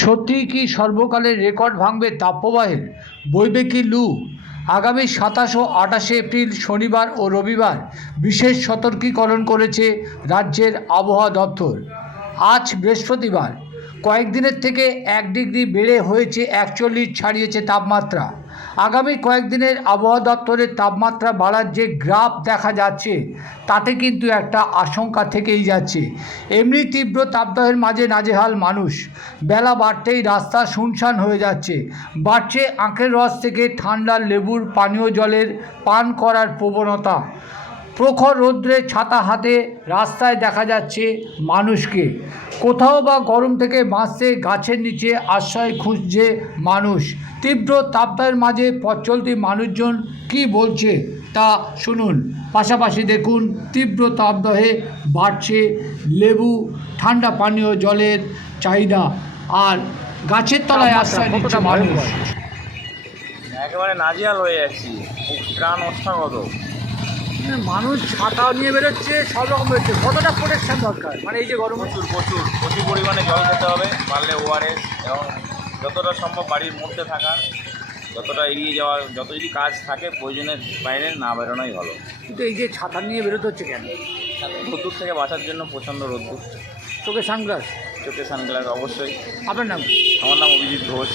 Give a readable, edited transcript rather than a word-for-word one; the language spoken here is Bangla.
সত্যিই কি সর্বকালের রেকর্ড ভাঙবে তাপপ্রবাহের? বইবে কি লু? আগামী ২৭ ও ২৮ এপ্রিল শনিবার ও রবিবার বিশেষ সতর্কীকরণ করেছে রাজ্যের আবহাওয়া দপ্তর। আজ বৃহস্পতিবার কয়েকদিনের থেকে ১ ডিগ্রি বেড়ে হয়েছে ৪১ ছাড়িয়েছে তাপমাত্রা। আগামী কয়েকদিনের আবহাওয়া দপ্তরের তাপমাত্রা বাড়ার যে গ্রাফ দেখা যাচ্ছে তাতে কিন্তু একটা আশঙ্কা থেকেই যাচ্ছে। এমনি তীব্র তাপদাহের মাঝে নাজেহাল মানুষ। বেলা বাড়তেই রাস্তা শুনশান হয়ে যাচ্ছে। বাড়ছে আখের রস থেকে ঠান্ডা লেবুর পানীয় জলের পান করার প্রবণতা। প্রখর রৌদ্রে ছাতা হাতে রাস্তায় দেখা যাচ্ছে মানুষকে। কোথাও বা গরম থেকে বাঁচতে গাছের নিচে আশ্রয় খুঁজছে মানুষ। তীব্র তাপদাহের মাঝে পথ চলতি মানুষজন কী বলছে তা শুনুন। পাশাপাশি দেখুন তীব্র তাপদাহে বাড়ছে লেবু ঠান্ডা পানীয় জলের চাহিদা আর গাছের তলায় আশ্রয় নিচ্ছে মানুষ। একেবারে নাজেহাল হয়ে যাচ্ছি, প্রাণ অষ্টাগত। মানুষ ছাতা নিয়ে বেরোচ্ছে, সব রকম বেরোচ্ছে। কতটা প্রোটেকশন দরকার মানে এই যে গরম? প্রচুর পরিমাণে জল খেতে হবে, পারলে ওআরএস, এবং যতটা সম্ভব বাড়ির মধ্যে থাকা, যতটা এড়িয়ে যাওয়া, যত যদি কাজ থাকে প্রয়োজনের বাইরে না বেরোনোই ভালো। কিন্তু এই যে ছাতা নিয়ে বেরোতে হচ্ছে কেন? রোদ্দুর থেকে বাঁচার জন্য, প্রচণ্ড রোদ্দুর। চোখে সানগ্লাস? চোখে সানগ্লাস অবশ্যই। আপনার নাম? আমার নাম অভিজিৎ ঘোষ।